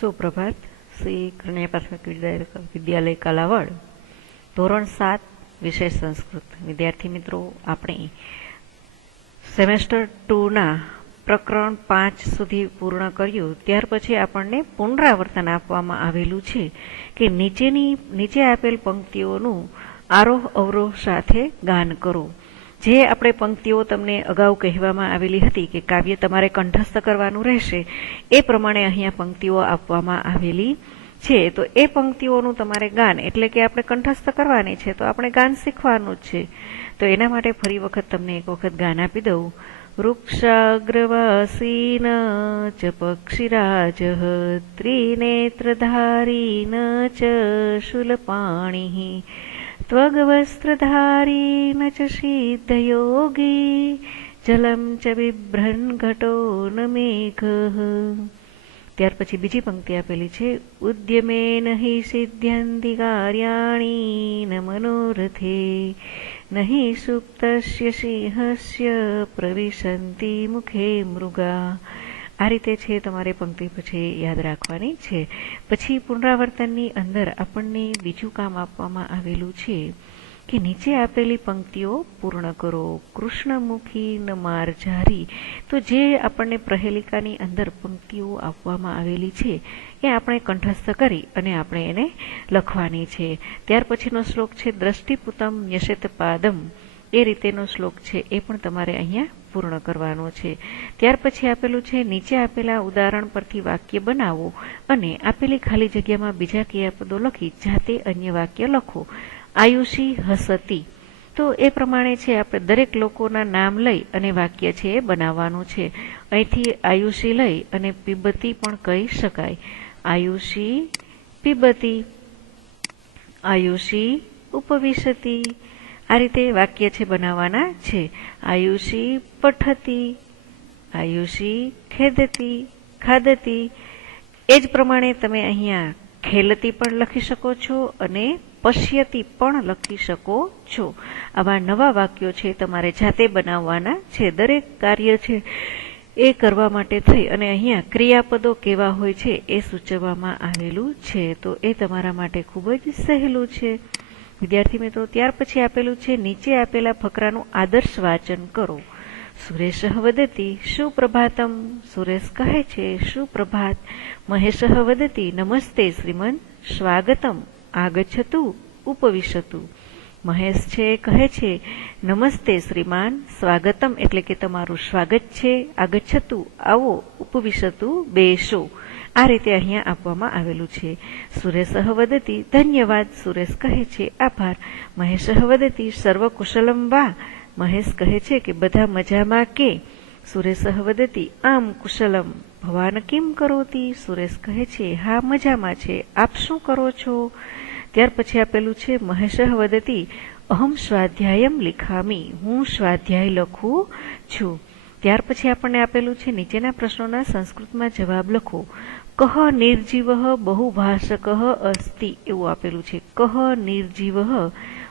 સુપ્રભાત. શ્રી કન્યા પ્રાથમિક વિદ્યાલય કાલાવડ, ધોરણ 7, વિષય સંસ્કૃત. વિદ્યાર્થી મિત્રો, આપણે સેમેસ્ટર 2ના પ્રકરણ 5 સુધી પૂર્ણ કર્યું. ત્યાર પછી આપણને પુનરાવર્તન આપવામાં આવેલું છે કે નીચે આપેલ પંક્તિઓનું આરોહ અવરોહ સાથે ગાન કરો. જે આપણે પંક્તિઓ તમને અગાઉ કહેવામાં આવેલી હતી કે કાવ્ય તમારે કંઠસ્થ કરવાનું રહેશે, એ પ્રમાણે અહીંયા પંક્તિઓ આપવામાં આવેલી છે. તો એ પંક્તિઓનું તમારે ગાન એટલે કે આપણે કંઠસ્થ કરવાની છે, તો આપણે ગાન શીખવાનું જ છે. તો એના માટે ફરી વખત તમને એક વખત ગાન આપી દઉં. વૃક્ષાગ્રવાસીન ચ પક્ષિરાજ ત્રિનેત્રધારીન ચ શૂલપાણિ ત્વગવસ્ત્રધારીન ચ સિદ્ધયોગી જલમ ચ બિભ્રન ઘટો ન મેઘ. ત્યાર પછી બીજી પંક્તિ આપેલી છે. ઉદ્યમેન હિ સિદ્ધ્યંતિ કાર્યાણિ ન મનોરથે નહિ સુપ્તસ્ય સિંહસ્ય પ્રવિશંતિ મુખે મૃગા. આ રીતે છે તમારે પંક્તિ પછી યાદ રાખવાની છે. પછી પુનરાવર્તનની અંદર આપણને બીજું કામ આપવામાં આવેલું છે કે નીચે આપેલી પંક્તિઓ પૂર્ણ કરો. કૃષ્ણમુખી ન માર્જારી. તો જે આપણને પ્રહેલિકાની અંદર પંક્તિઓ આપવામાં આવેલી છે એ આપણે કંઠસ્થ કરી અને આપણે એને લખવાની છે. ત્યાર પછીનો શ્લોક છે દ્રષ્ટિપુતમ ન્યસેત પાદમ. એ રીતેનો શ્લોક છે એ પણ તમારે અહીંયા પૂર્ણ કરવાનો છે. ત્યાર પછી આપેલું છે નીચે આપેલા ઉદાહરણ પરથી વાક્ય બનાવો અને આપેલી ખાલી જગ્યામાં બીજા ક્રિયાપદો લખી જાતે અન્ય વાક્ય લખો. આયુષી હસતી. તો એ પ્રમાણે છે આપણે દરેક લોકોના નામ લઈ અને વાક્ય છે એ બનાવવાનું છે. અહીંથી આયુષી લઈ અને પીબતી પણ કહી શકાય. આયુષી પીબતી, આયુષી ઉપવિશતી. આ રીતે વાક્ય છે બનાવવાના છે. આયુષી પઠતી, આયુષી ખેદતી, ખાદતી. એ જ પ્રમાણે તમે અહીંયા ખેલતી પણ લખી શકો છો અને પશ્યતી પણ લખી શકો છો. આવા નવા વાક્યો છે તમારે જાતે બનાવવાના છે. દરેક કાર્ય છે એ કરવા માટે થઈ અને અહીંયા ક્રિયાપદો કેવા હોય છે એ સૂચવવામાં આવેલું છે. તો એ તમારા માટે ખૂબ જ સહેલું છે વિદ્યાર્થી મિત્રો. ત્યાર પછી આપેલું છે નીચે આપેલા ફકરાનું આદર્શ વાચન કરો. સુરેશ વદતી સુપ્રભાતમ. સુરેશ કહે છે સુપ્રભાત. મહેશ વદતી નમસ્તે શ્રીમન સ્વાગતમ આગચ્છતુ ઉપવિશતુ. મહેશ છે કહે છે નમસ્તે શ્રીમાન સ્વાગતમ એટલે કે તમારું સ્વાગત છે. આગચ્છતુ આવો, ઉપવિશતુ બેસો. આ રીતે અહીંયા આપવામાં આવેલું છે. સુરેશ વદતી ધન્યવાદ. સુરેશ કહે છે આભાર. મહેશ વદતી સર્વ કુશલમ વા. મહેશ કહે છે કે બધા મજામાં કે. સુરેશ વદતી આમ કુશલમ. ભવાન કિમ કરોતી. સુરેશ કહે છે હા મજામાં છે, આપ શું કરો છો? ત્યાર પછી આપેલું છે મહેશ વદતી અહમ સ્વાધ્યાયમ લિખામી. હું સ્વાધ્યાય લખું છું. ત્યાર પછી આપણને આપેલું છે નીચેના પ્રશ્નોના સંસ્કૃતમાં જવાબ લખો. કહ નિર્જીવ બહુભાષક અસ્તિ. એવું આપેલું છે. કહ નિર્જીવ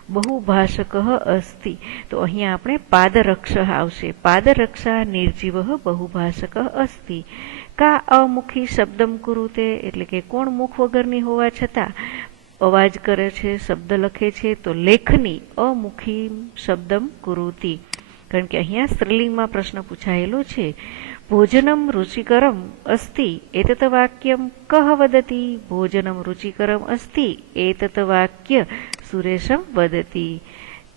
બહુભાષક અસ્તિ. તો અહીંયા આપણે પાદરક્ષ આવશે. પાદરક્ષા નિર્જીવ બહુભાષક અસ્તિ. કા અમુખી શબ્દમ કુરુતે એટલે કે કોણ મુખ વગરની હોવા છતાં અવાજ કરે છે, શબ્દ લખે છે. તો લેખની અમુખી શબ્દમ કુરુતી. કારણ કે અહીંયા સ્ત્રીલિંગમાં પ્રશ્ન પૂછાયેલો છે. ભોજનમ રુચિકરમ અસ્તિ એતત વાક્યમ કહ વદતી. ભોજનમ રુચિકરમ અસ્તિ એતત વાક્ય સુરેશમ વદતી.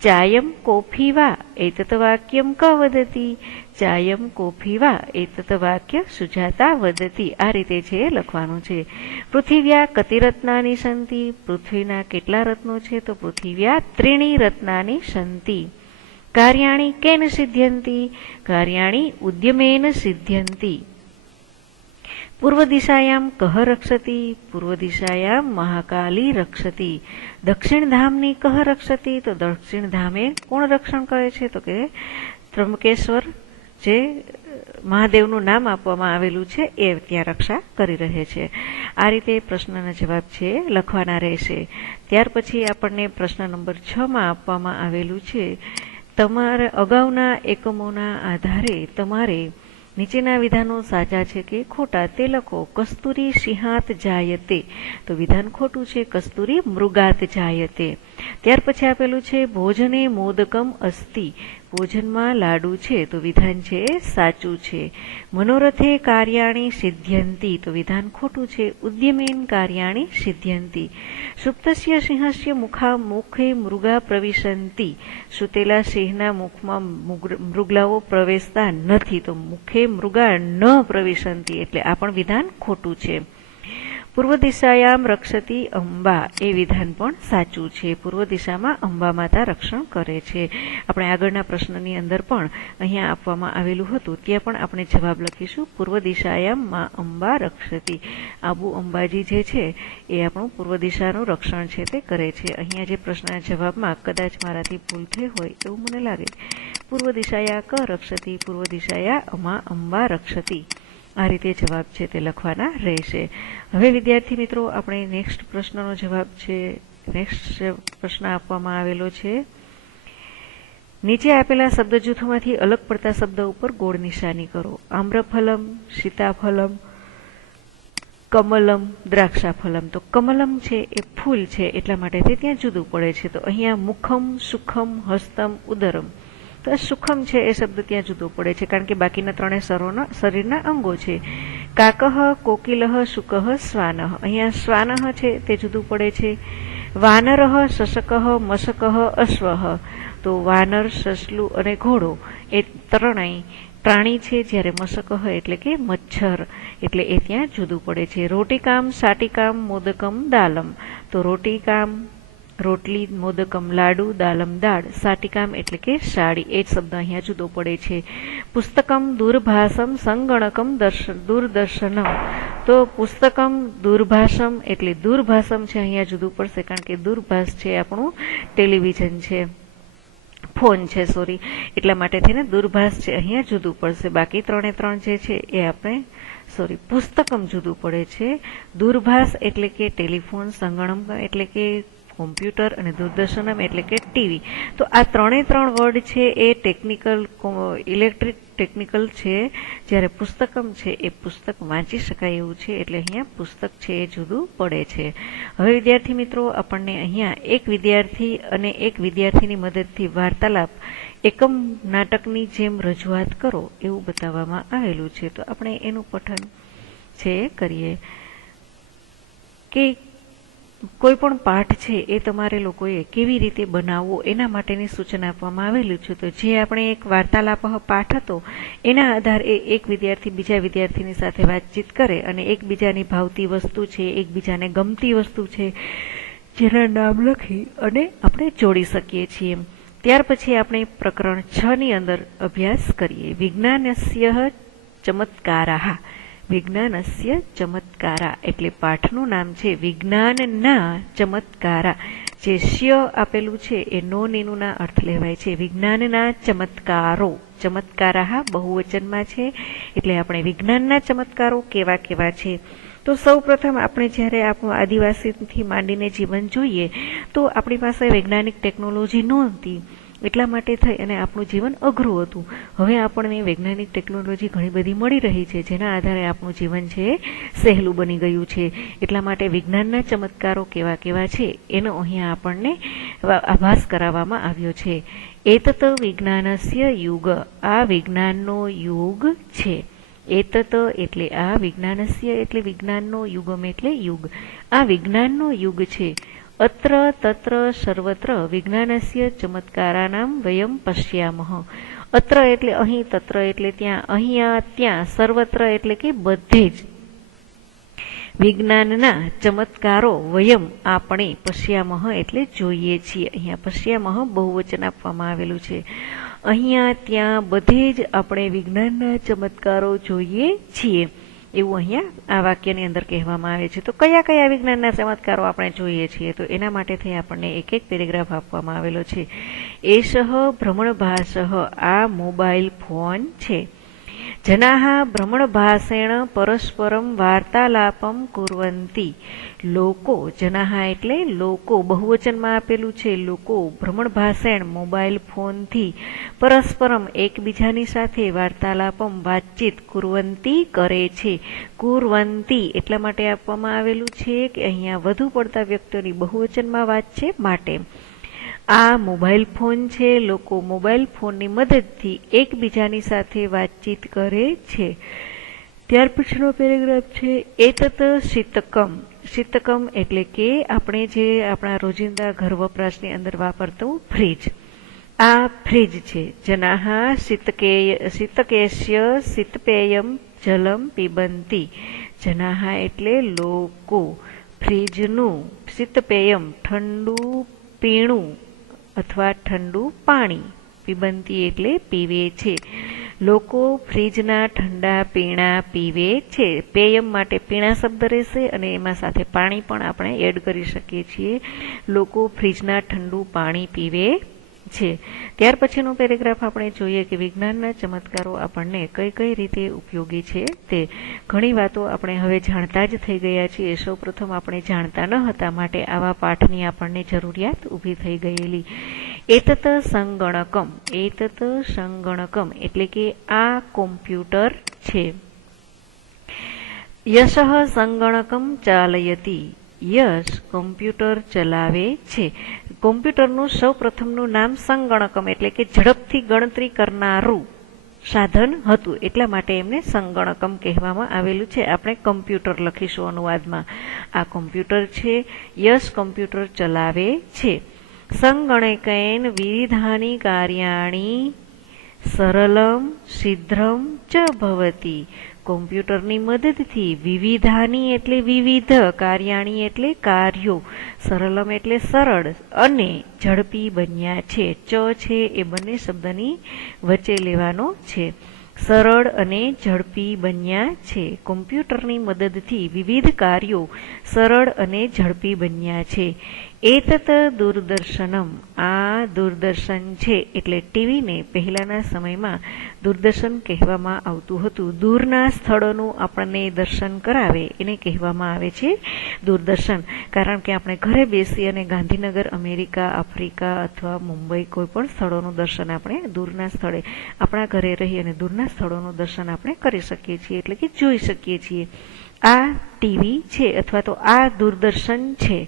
ચાયમ કોફી વા એતત વાક્યમ કહ વદતી. ચાયમ કોફી વા એતત વાક્ય સુજાતા વદતી. આ રીતે છે લખવાનું છે. પૃથિવ્યા કતિ રત્નાની સંતિ. પૃથ્વીના કેટલા રત્નો છે? તો પૃથિવ્યા ત્રીણી રત્નાની સંતિ. કાર્યાણી કેન સિદ્ધ્યંતિ. કાર્યાણી ઉદ્યમેન સિદ્ધ્યંતિ. પૂર્વ દિશાયામ કહ રક્ષતી. પૂર્વ દિશાયામ મહાકાલી રક્ષતી. દક્ષિણ ધામની કહ રક્ષતી. તો દક્ષિણ ધામે કોણ રક્ષણ કરે છે? તો કે ત્રંબકેશ્વર, જે મહાદેવનું નામ આપવામાં આવેલું છે, એ ત્યાં રક્ષા કરી રહે છે. આ રીતે પ્રશ્નના જવાબ છે લખવાના રહેશે. ત્યાર પછી આપણને પ્રશ્ન નંબર 6માં આપવામાં આવેલું છે તમારે અગાઉના એકમોના આધારે તમારે નીચેના વિધાનો સાચા છે કે ખોટા તે લખો. કસ્તુરી સિંહાત જાયતે, તો વિધાન ખોટું છે. કસ્તુરી મૃગાત જાયતે. ત્યાર પછી આપેલું છે ભોજને મોદકમ અસ્તિ, ભોજનમાં લાડુ છે, તો વિધાન છે એ સાચું છે. મનોરથે કાર્યાણી સિદ્ધ્યંતી, તો વિધાન ખોટું છે. ઉદ્યમેન કાર્યાણી સિદ્ધ્યંતી. સુપ્તસ્ય સિંહસ્ય મુખે મૃગા પ્રવિશંતી, સુતેલા સિંહના મુખમાં મૃગલાઓ પ્રવેશતા નથી, તો મુખે મૃગા ન પ્રવિશંતી એટલે આ પણ વિધાન ખોટું છે. પૂર્વ દિશાયામ રક્ષતી અંબા, એ વિધાન પણ સાચું છે. પૂર્વ દિશામાં અંબા માતા રક્ષણ કરે છે. આપણે આગળના પ્રશ્નની અંદર પણ અહીંયા આપવામાં આવેલું હતું, ત્યાં પણ આપણે જવાબ લખીશું. પૂર્વ દિશાયામ માં અંબા રક્ષતી, આબુ અંબાજી જે છે એ આપણું પૂર્વ દિશાનું રક્ષણ છે તે કરે છે. અહીંયા જે પ્રશ્નના જવાબમાં કદાચ મારાથી ભૂલ થઈ હોય એવું મને લાગે. પૂર્વ દિશાયા ક રક્ષતી, પૂર્વ દિશાયા અમા અંબા રક્ષતી, આ રીતે જવાબ છે તે લખવાના રહેશે. હવે વિદ્યાર્થી મિત્રો આપણે નેક્સ્ટ પ્રશ્નનો જવાબ છે. નેક્સ્ટ પ્રશ્ન આપવામાં આવેલો છે, નીચે આપેલા શબ્દ જૂથોમાંથી અલગ પડતા શબ્દ ઉપર ગોળ નિશાની કરો. આમ્રફલમ, સીતાફલમ, કમલમ, દ્રાક્ષાફલમ. તો કમલમ છે એ ફૂલ છે એટલા માટે તે ત્યાં જુદું પડે છે. તો અહીંયા મુખમ, સુખમ, હસ્તમ, ઉદરમ, તો આ સુખમ છે એ શબ્દ ત્યાં જુદો પડે છે કારણ કે બાકીના ત્રણેય શરીરના અંગો છે. કાકહ, કોકિલહ, શુકહ, શ્વાનહ, અહીંયા શ્વાનહ છે તે જુદું પડે છે. વાનરહ, શશકહ, મશકહ, અશ્વહ, તો વાનર, સસલું અને ઘોડો એ ત્રણેય પ્રાણી છે, જ્યારે મશકહ એટલે કે મચ્છર એટલે એ ત્યાં જુદું પડે છે. રોટિકામ, સાટિકામ, મોદકમ, દાલમ, તો રોટિકામ રોટલી, મોદકમ લાડુ, દાલમ દાળ, સાટિકામ એટલે કે સાડી, એ જ શબ્દ અહીંયા જુદો પડે છે. પુસ્તકમ, દૂરભાષમ, સંગણકમ, દૂરદર્શનમ, તો પુસ્તકમ, દૂરભાષમ એટલે દૂરભાષમ છે અહીંયા જુદું પડશે કારણ કે દૂરભાષ છે આપણું ટેલિવિઝન છે, ફોન છે, સોરી, એટલા માટે થઈને દૂરભાષ છે અહીંયા જુદું પડશે. બાકી ત્રણે ત્રણ જે છે એ આપણે પુસ્તકમ જુદું પડે છે. દૂરભાષ એટલે કે ટેલિફોન, સંગણક એટલે કે કોમ્પ્યુટર અને દૂરદર્શનમ એટલે કે ટીવી. તો આ ત્રણે ત્રણ વર્ડ છે એ ટેકનિકલ, ઇલેક્ટ્રિક ટેકનિકલ છે, જ્યારે પુસ્તકમ છે એ પુસ્તક વાંચી શકાય એવું છે એટલે અહીંયા પુસ્તક છે એ જુદું પડે છે. હવે વિદ્યાર્થી મિત્રો આપણને અહીંયા એક વિદ્યાર્થી અને એક વિદ્યાર્થીની મદદથી વાર્તાલાપ એકમ નાટકની જેમ રજૂઆત કરો એવું બતાવવામાં આવેલું છે. તો આપણે એનું પઠન છે કરીએ કે કોઈ પણ પાઠ છે એ તમારે લોકોએ કેવી રીતે બનાવવો એના માટેની સૂચના આપવામાં આવેલું છે. તો જે આપણે એક વાર્તાલાપ પાઠ હતો એના આધારે એક વિદ્યાર્થી બીજા વિદ્યાર્થીની સાથે વાતચીત કરે અને એકબીજાની ભાવતી વસ્તુ છે, એકબીજાને ગમતી વસ્તુ છે જેના નામ લખી અને આપણે જોડી શકીએ છીએ. ત્યાર પછી આપણે પ્રકરણ 6 ની અંદર અભ્યાસ કરીએ. વિજ્ઞાનસ્ય ચમત્કારાહ, વિજ્ઞાનસ્ય ચમત્કારા એટલે પાઠનું નામ છે વિજ્ઞાનના ચમત્કારા. જે શ્ય આપેલું છે એ નો નીનુના અર્થ લેવાય છે. વિજ્ઞાનના ચમત્કારો, ચમત્કારા બહુવચનમાં છે એટલે આપણે વિજ્ઞાનના ચમત્કારો કેવા કેવા છે. તો સૌ પ્રથમ આપણે જ્યારે આપણું આદિવાસીથી માંડીને જીવન જોઈએ તો આપણી પાસે વૈજ્ઞાનિક ટેકનોલોજી નહોતી, એટલા માટે થઈ અને આપણું જીવન અઘરું હતું. હવે આપણને વૈજ્ઞાનિક ટેકનોલોજી ઘણી બધી મળી રહી છે જેના આધારે આપણું જીવન છે સહેલું બની ગયું છે. એટલા માટે વિજ્ઞાનના ચમત્કારો કેવા કેવા છે એનો અહીંયા આપણને આભાસ કરાવવામાં આવ્યો છે. એતત વિજ્ઞાનસ્ય યુગ, આ વિજ્ઞાનનો યુગ છે. એતત એટલે આ, વિજ્ઞાનસ્ય એટલે વિજ્ઞાનનો, યુગમ એટલે યુગ, આ વિજ્ઞાનનો યુગ છે. અત્ર તત્ર સર્વત્ર વિજ્ઞાનસ્ય ચમત્કારાનામ વયમ પશ્યામઃ. અત્ર એટલે અહીં, તત્ર એટલે ત્યાં, અહીંયા ત્યાં, સર્વત્ર એટલે કે બધે જ વિજ્ઞાનના ચમત્કારો વયમ આપણે, પશ્યામઃ એટલે જોઈએ છીએ. અહીંયા પશ્યામઃ બહુવચન આપવામાં આવેલું છે. અહીંયા ત્યાં બધે જ આપણે વિજ્ઞાનના ચમત્કારો જોઈએ છીએ એવું અહીંયા આ વાક્યની અંદર કહેવામાં આવે છે. તો કયા કયા વિજ્ઞાનના ચમત્કારો આપણે જોઈએ છીએ? તો એના માટેથી આપણને એક એક પેરેગ્રાફ આપવામાં આવેલો છે. એષઃ ભ્રમણભાસઃ, આ મોબાઈલ ફોન છે. જનાઃ ભ્રમણભાષેણ પરસ્પરમ વાર્તાલાપમ કુર્વન્તિ. લોકો, જનાઃ એટલે લોકો, બહુવચનમાં આપેલું છે લોકો, ભ્રમણભાષેણ મોબાઈલ ફોનથી, પરસ્પરમ એકબીજાની સાથે, વાર્તાલાપમ વાતચીત, કુર્વન્તિ કરે છે. કુર્વન્તિ એટલા માટે આપવામાં આવેલું છે કે અહીંયા વધુ પડતા વ્યક્તિઓની બહુવચનમાં વાત છે માટે. આ મોબાઈલ ફોન છે, લોકો મોબાઈલ ફોનની મદદથી એકબીજાની સાથે વાતચીત કરે છે. ત્યાર પછીનો પેરેગ્રાફ છે એતત શીતકમ. શીતકમ એટલે કે આપણે જે આપણા રોજિંદા ઘર વપરાશની અંદર વાપરતું ફ્રીજ. આ ફ્રીજ છે. જનાઃ શીતકેશ્ય શીતપેયમ જલમ પીબંતી. જનાઃ એટલે લોકો, ફ્રીજનું, શીતપેયમ ઠંડુ પીણું અથવા ઠંડુ પાણી, પીબંતી એટલે પીવે છે. લોકો ફ્રીજના ઠંડા પીણા પીવે છે. પેયમ માટે પીણા શબ્દ રહેશે અને એમાં સાથે પાણી પણ આપણે એડ કરી શકીએ છીએ. લોકો ફ્રીજના ઠંડુ પાણી પીવે છે. ત્યાર પછીનો પેરેગ્રાફ આપણે જોઈએ કે વિજ્ઞાનના ચમત્કારો આપણને કઈ કઈ રીતે ઉપયોગી છે તે. ઘણી વાતો આપણે હવે જાણતા જ થઈ ગયા છીએ. સૌપ્રથમ આપણે જાણતા ન હતા, માટે આવા પાઠની આપણને જરૂરિયાત ઊભી થઈ ગયેલી. એતત સંગણકમ. એતત સંગણકમ એટલે કે આ કોમ્પ્યુટર છે. યશઃ સંગણકમ ચાલયતિ. યશ કોમ્પ્યુટર ચલાવે છે. કોમ્પ્યુટરનું સૌ પ્રથમનું નામ સંગણકમ એટલે કે ઝડપથી ગણતરી કરનારું સાધન હતું, એટલા માટે એમને સંગણકમ કહેવામાં આવેલું છે. આપણે કમ્પ્યુટર લખીશું અનુવાદમાં. આ કોમ્પ્યુટર છે. યશ કોમ્પ્યુટર ચલાવે છે. સંગણકેન વિવિધાની કાર્યાણી સરલમ શીઘ્રમ ચ ભવતી. કોમ્પ્યુટરની મદદથી વિવિધાની એટલે વિવિધ, કાર્યાણી એટલે કાર્યો, સરલમ એટલે સરળ અને ઝડપી બન્યા છે. ચ છે એ બંને શબ્દની વચ્ચે લેવાનો છે. સરળ અને ઝડપી બન્યા છે. કોમ્પ્યુટરની મદદથી વિવિધ કાર્યો સરળ અને ઝડપી બન્યા છે. એતત દૂરદર્શનમ. આ દૂરદર્શન છે એટલે ટીવીને પહેલાના સમયમાં દૂરદર્શન કહેવામાં આવતું હતું. દૂરના સ્થળોનું આપણને દર્શન કરાવે એને કહેવામાં આવે છે દૂરદર્શન. કારણ કે આપણે ઘરે બેસી અને ગાંધીનગર, અમેરિકા, આફ્રિકા અથવા મુંબઈ કોઈ પણ સ્થળોનું દર્શન આપણે દૂરના સ્થળે આપણા ઘરે રહી અને દૂરના સ્થળોનું દર્શન આપણે કરી શકીએ છીએ, એટલે કે જોઈ શકીએ છીએ. આ ટીવી છે અથવા તો આ દૂરદર્શન છે.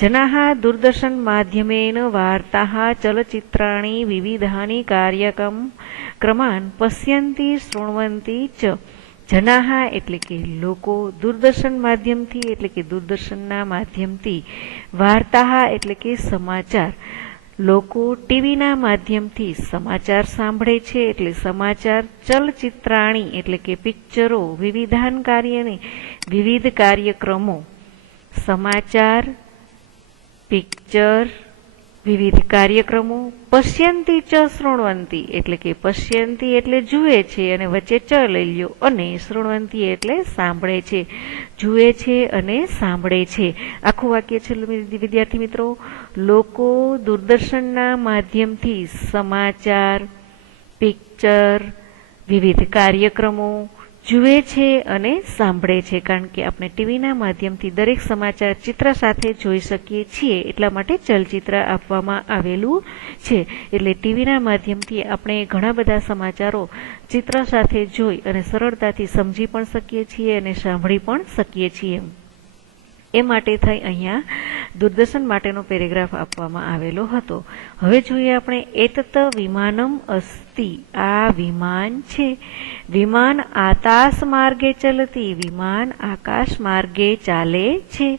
જનાઃ દૂરદર્શન માધ્યમેન વાર્તાઃ ચલચિત્રાણી વિવિધાની કાર્યક્રમાન પશ્યન્તિ શૃણવન્તિ ચ. જનાઃ એટલે કે લોકો, દૂરદર્શન માધ્યમથી એટલે કે દૂરદર્શનના માધ્યમથી, વાર્તાઃ એટલે કે સમાચાર, લોકો ટીવીના માધ્યમથી સમાચાર સાંભળે છે એટલે સમાચાર, ચલચિત્રાણી એટલે કે પિક્ચરો, વિવિધાન કાર્યની વિવિધ કાર્યક્રમો, સમાચાર, પિક્ચર, વિવિધ કાર્યક્રમો, પશ્યંતી ચ શૃણવંતી એટલે કે પશ્યંતી એટલે જુએ છે અને વચ્ચે ચ લઈ લ્યો, અને શૃણવંતી એટલે સાંભળે છે. જુએ છે અને સાંભળે છે. આખું વાક્ય છે વિદ્યાર્થી મિત્રો. લોકો દૂરદર્શનના માધ્યમથી સમાચાર, પિક્ચર, વિવિધ કાર્યક્રમો જુએ છે અને સાંભળે છે. કારણ કે આપણે ટીવીના માધ્યમથી દરેક સમાચાર ચિત્ર સાથે જોઈ શકીએ છીએ, એટલા માટે ચલચિત્ર આપવામાં આવેલું છે. એટલે ટીવીના માધ્યમથી આપણે ઘણા બધા સમાચારો ચિત્ર સાથે જોઈ અને સરળતાથી સમજી પણ શકીએ છીએ અને સાંભળી પણ શકીએ છીએ. એ માટે થઈ અહીંયા દૂરદર્શન માટેનો પેરેગ્રાફ આપવામાં આવેલો હતો. હવે જોઈએ આપણે એતત વિમાનમ અસ્તિ. આ વિમાન છે. વિમાન આકાશ માર્ગે ચલતી. વિમાન આકાશ માર્ગે ચાલે છે.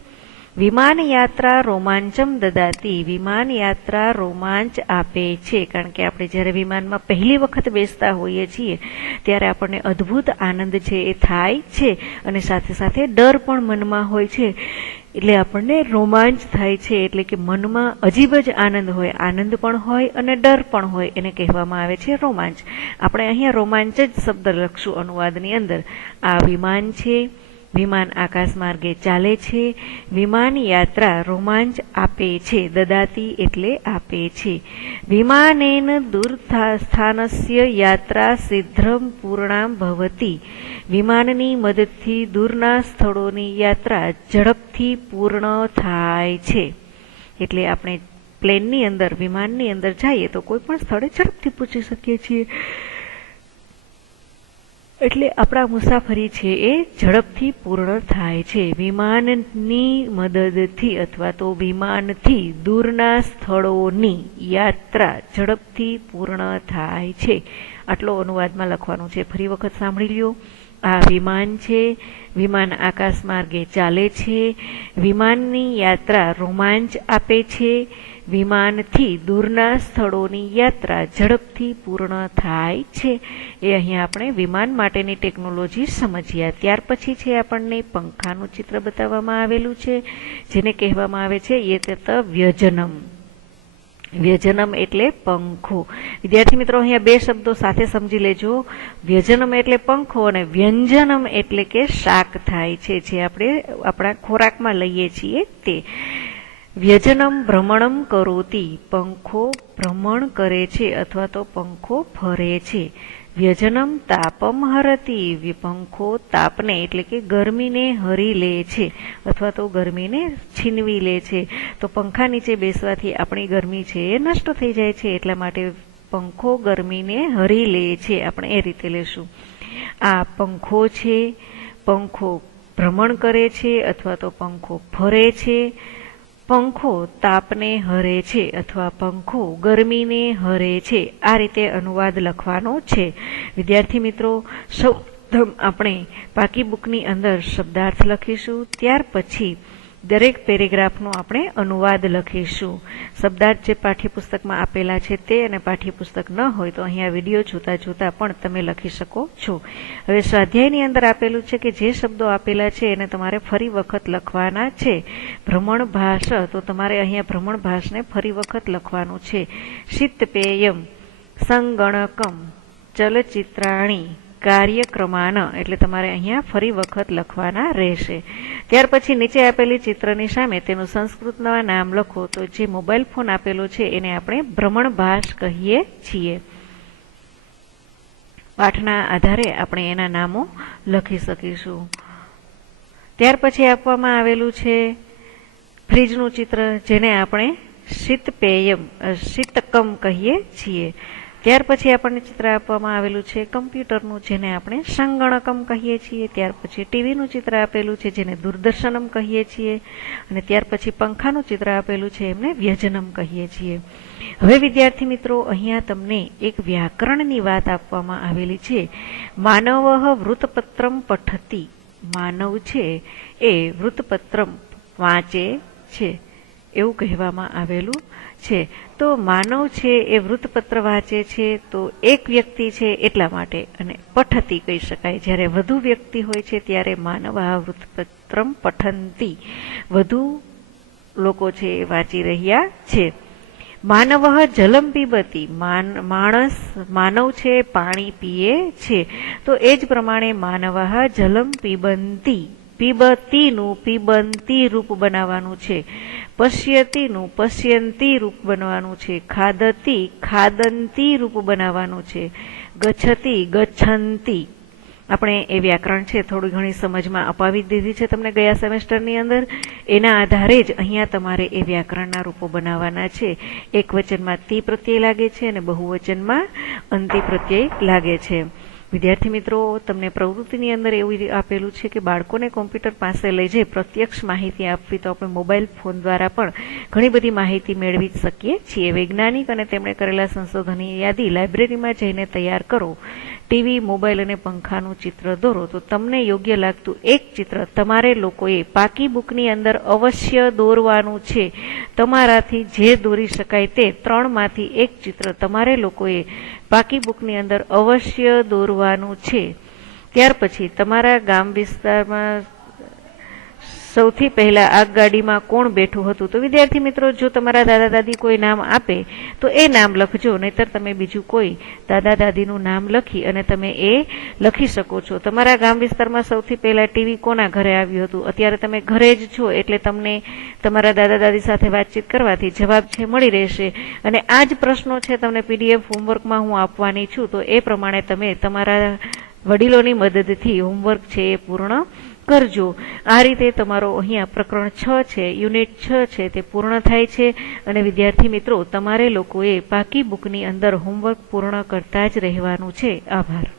વિમાન યાત્રા રોમાંચમ દદાતી. વિમાન યાત્રા રોમાંચ આપે છે. કારણ કે આપણે જ્યારે વિમાનમાં પહેલી વખત બેસતા હોઈએ છીએ ત્યારે આપણને અદ્ભુત આનંદ છે એ થાય છે અને સાથે સાથે ડર પણ મનમાં હોય છે, એટલે આપણને રોમાંચ થાય છે. એટલે કે મનમાં અજીબ જ આનંદ હોય, આનંદ પણ હોય અને ડર પણ હોય, એને કહેવામાં આવે છે રોમાંચ. આપણે અહીંયા રોમાંચ જ શબ્દ લખશું અનુવાદની અંદર. આ વિમાન છે. વિમાન આકાશ માર્ગે ચાલે છે. વિમાન યાત્રા રોમાંચ આપે છે. દદાતી એટલે આપે છે. વિમાનેન દૂરસ્થાનસ્ય યાત્રા શીઘ્રમ પૂર્ણામ ભવતી. વિમાનની મદદથી દૂરના સ્થળોની યાત્રા ઝડપથી પૂર્ણ થાય છે. એટલે આપણે પ્લેનની અંદર, વિમાનની અંદર જઈએ તો કોઈ પણ સ્થળે ઝડપથી પહોંચી શકીએ છીએ. એટલે આપણા મુસાફરી છે એ ઝડપથી પૂર્ણ થાય છે. વિમાનની મદદથી અથવા તો વિમાનથી દૂરના સ્થળોની યાત્રા ઝડપથી પૂર્ણ થાય છે. આટલો અનુવાદમાં લખવાનું છે. ફરી વખત સાંભળી લ્યો. આ વિમાન છે. વિમાન આકાશ માર્ગે ચાલે છે. વિમાનની યાત્રા રોમાંચ આપે છે. વિમાનથી દૂરના સ્થળોની યાત્રા ઝડપથી પૂર્ણ થાય છે. એ અહીંયા આપણે વિમાન માટેની ટેકનોલોજી સમજ્યા. ત્યાર પછી છે આપણને પંખાનું ચિત્ર બતાવવામાં આવેલું છે, જેને કહેવામાં આવે છે યેતત વ્યજનમ. વ્યજનમ એટલે પંખો. વિદ્યાર્થી મિત્રો, અહીંયા બે શબ્દો સાથે સમજી લેજો. વ્યજનમ એટલે પંખો અને વ્યંજનમ એટલે કે શાક થાય છે, જે આપણે આપણા ખોરાકમાં લઈએ છીએ તે. વ્યજનમ ભ્રમણમ કરોતી. પંખો ભ્રમણ કરે છે અથવા તો પંખો ફરે છે. વ્યજનમ તાપમ હરતી. પંખો તાપને એટલે કે ગરમીને હરી લે છે અથવા તો ગરમીને છીનવી લે છે. તો પંખા નીચે બેસવાથી આપણી ગરમી છે એ નષ્ટ થઈ જાય છે, એટલા માટે પંખો ગરમીને હરી લે છે. આપણે એ રીતે લેશું. આ પંખો છે. પંખો ભ્રમણ કરે છે અથવા તો પંખો ફરે છે. પંખો તાપને હરે છે અથવા પંખો ગરમીને હરે છે. આ રીતે અનુવાદ લખવાનો છે. વિદ્યાર્થી મિત્રો, સૌપ્રથમ આપણે પાકી બુકની અંદર શબ્દાર્થ લખીશું. ત્યાર પછી દરેક પેરેગ્રાફનો આપણે અનુવાદ લખીશું. શબ્દાર્થ જે પાઠ્યપુસ્તકમાં આપેલા છે તે, અને પાઠ્યપુસ્તક ન હોય તો અહીંયા વિડીયો જોતા જોતા પણ તમે લખી શકો છો. હવે સ્વાધ્યાયની અંદર આપેલું છે કે જે શબ્દો આપેલા છે એને તમારે ફરી વખત લખવાના છે. ભ્રમણભાસ, તો તમારે અહીંયા ભ્રમણભાસને ફરી વખત લખવાનું છે. શીતપેયમ, સંગણકમ, ચલચિત્રાણી, કાર્યક્રમાન, એટલે તમારે અહીંયા ફરી વખત લખવાના રહેશે. ત્યાર પછી નીચે આપેલી ચિત્રની સામે તેનું સંસ્કૃતમાં નામ લખો. તો જે મોબાઈલ ફોન આપેલો છે એને આપણે ભ્રમણભાસ કહીએ છીએ. પાઠના આધારે આપણે એના નામો લખી શકીશું. ત્યાર પછી આપવામાં આવેલું છે ફ્રીજનું ચિત્ર, જેને આપણે શીતપેયમ, શીતકમ કહીએ છીએ. ત્યાર પછી આપણને ચિત્ર આપવામાં આવેલું છે કમ્પ્યુટરનું, જેને આપણે સંગણકમ કહીએ છીએ. ત્યાર પછી ટીવીનું ચિત્ર આપેલું છે, જેને દૂરદર્શનમ કહીએ છીએ. અને ત્યાર પછી પંખાનું ચિત્ર આપેલું છે, એમને વ્યજનમ કહીએ છીએ. હવે વિદ્યાર્થી મિત્રો, અહીંયા તમને એક વ્યાકરણની વાત આપવામાં આવેલી છે. માનવ વૃત્તપત્રમ પઠતી. માનવ છે એ વૃત્તપત્રમ વાંચે છે એવું કહેવામાં આવેલું છે. તો માનવ છે એ વૃત્તપત્ર વાંચે છે, તો એક વ્યક્તિ છે એટલા માટે, અને પઠતી કહી શકાય. જ્યારે વધુ વ્યક્તિ હોય છે ત્યારે માનવ વૃત્તપત્રમ પઠંતી. વધુ લોકો છે એ વાંચી રહ્યા છે. માનવ જલમ પીબતી. માનવ છે પાણી પીએ છે. તો એ જ પ્રમાણે માનવ જલમ પીબંતી. પીબતીનું પીબંતી રૂપ બનાવવાનું છે. પશ્યતીનું પશ્યંતી રૂપ બનવાનું છે. ખાદતી ખાદંતી રૂપ બનાવવાનું છે. ગચ્છતી ગચ્છંતી. આપણે એ વ્યાકરણ છે થોડી ઘણી સમજમાં અપાવી દીધી છે તમને ગયા સેમેસ્ટરની અંદર. એના આધારે જ અહીંયા તમારે એ વ્યાકરણના રૂપો બનાવવાના છે. એક વચનમાં તી પ્રત્યય લાગે છે અને બહુવચનમાં અંતિ પ્રત્યય લાગે છે. વિદ્યાર્થી મિત્રો, તમને પ્રવૃત્તિની અંદર એવું આપેલું છે કે બાળકોને કોમ્પ્યુટર પાસે લઈ જઈ પ્રત્યક્ષ માહિતી આપવી. તો આપણે મોબાઈલ ફોન દ્વારા પણ ઘણી બધી માહિતી મેળવી શકીએ છીએ. વૈજ્ઞાનિક અને તેમણે કરેલા સંશોધનની યાદી લાઇબ્રેરીમાં જઈને તૈયાર કરો. ટીવી, મોબાઈલ અને પંખાનું ચિત્ર દોરો. તો તમને યોગ્ય લાગતું એક ચિત્ર તમારે લોકોએ પાકી બુકની અંદર અવશ્ય દોરવાનું છે. તમારાથી જે દોરી શકાય તે 3માંથી એક ચિત્ર તમારે લોકોએ પાકી બુકની અંદર અવશ્ય દોરવાનું છે. ત્યાર પછી તમારા ગામ વિસ્તારમાં સૌથી પહેલા આગગાડીમાં કોણ બેઠું હતું? તો વિદ્યાર્થી મિત્રો, જો તમારા દાદા દાદી કોઈ નામ આપે તો એ નામ લખજો, નહીતર તમે બીજું કોઈ દાદા દાદીનું નામ લખી અને તમે એ લખી શકો છો. તમારા ગામ વિસ્તારમાં સૌથી પહેલા ટીવી કોના ઘરે આવ્યું હતું? અત્યારે તમે ઘરે જ છો એટલે તમને તમારા દાદા દાદી સાથે વાતચીત કરવાથી જવાબ છે મળી રહેશે. અને આ જ પ્રશ્નો છે તમને PDF હોમવર્કમાં હું આપવાની છું, તો એ પ્રમાણે તમે તમારા વડીલોની મદદથી હોમવર્ક છે એ પૂર્ણ કરજો. આ રીતે તમારો અહીંયા પ્રકરણ 6 છે, યુનિટ 6 છે તે પૂર્ણ થાય છે. અને વિદ્યાર્થી મિત્રો, તમારે લોકોએ પાકી બુકની અંદર હોમવર્ક પૂર્ણ કરતા જ રહેવાનું છે. આભાર.